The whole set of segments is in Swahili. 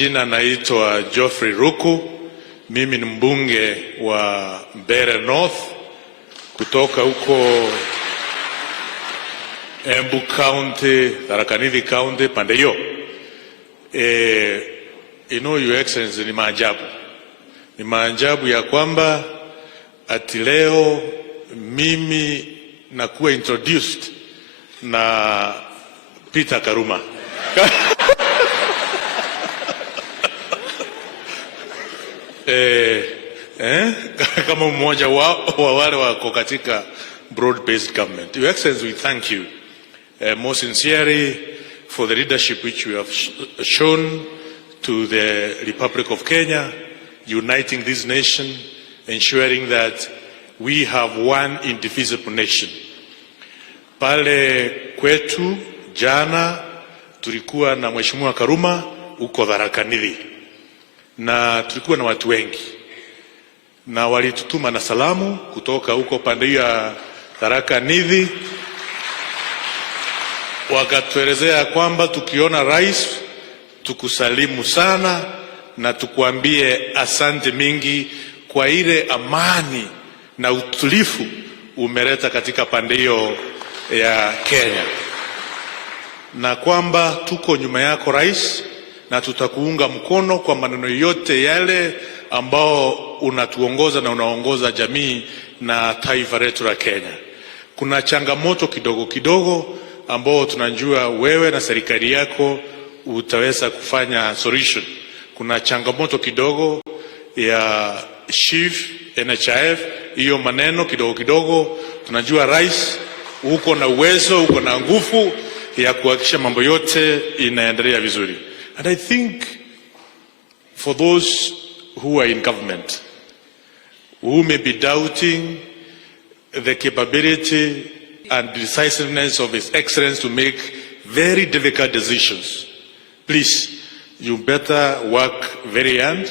majina naitwa Geoffrey Ruku. Mimi ni mbunge wa Mbeere North kutoka huko Embu County, Tharaka County, pande hiyo. Your Excellency, ni maajabu ya kwamba ati leo mimi nakuwa introduced na Peter Karuma. Kama mmoja wa wale wako katika broad-based government. Your Excellency, we thank you most sincerely for the leadership which you have shown to the Republic of Kenya, uniting this nation, ensuring that we have one indivisible nation. Pale kwetu jana tulikuwa na Mheshimiwa Karuma uko Tharaka, na tulikuwa na watu wengi na walitutuma na salamu kutoka huko pande ya Tharaka, wakatuelezea kwamba tukiona rais tukusalimu sana na tukuambie asante mingi kwa ile amani na utulifu umeleta katika pande hiyo ya Kenya, na kwamba tuko nyuma yako rais, na tutakuunga mkono kwa maneno yote yale ambao unatuongoza na unaongoza jamii na taifa letu la Kenya. Kuna changamoto kidogo kidogo ambao tunajua wewe na serikali yako utaweza kufanya solution. Kuna changamoto kidogo ya SHIF, NHIF, hiyo maneno kidogo kidogo. Tunajua rais uko na uwezo, uko na nguvu ya kuhakikisha mambo yote inaendelea vizuri. And I think for those who are in government, who may be doubting the capability and decisiveness of His Excellency to make very difficult decisions, please, you better work very hard.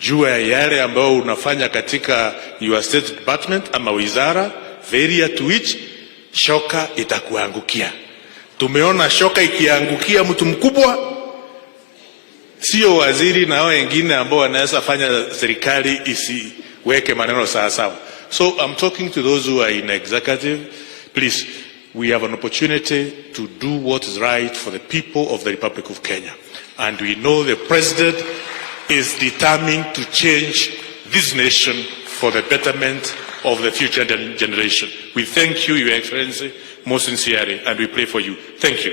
Jua yale ambao unafanya katika your state department ama wizara, very to which shoka itakuangukia. Tumeona shoka ikiangukia mtu mkubwa, sio waziri na wengine ambao wanaweza fanya serikali isiweke maneno sawa sawa. So I'm talking to those who are in executive. Please, we have an opportunity to do what is right for the people of the Republic of Kenya. And we know the President is determined to change this nation for the betterment of the future generation. We thank you, Your Excellency, most sincerely, and we pray for you. Thank you.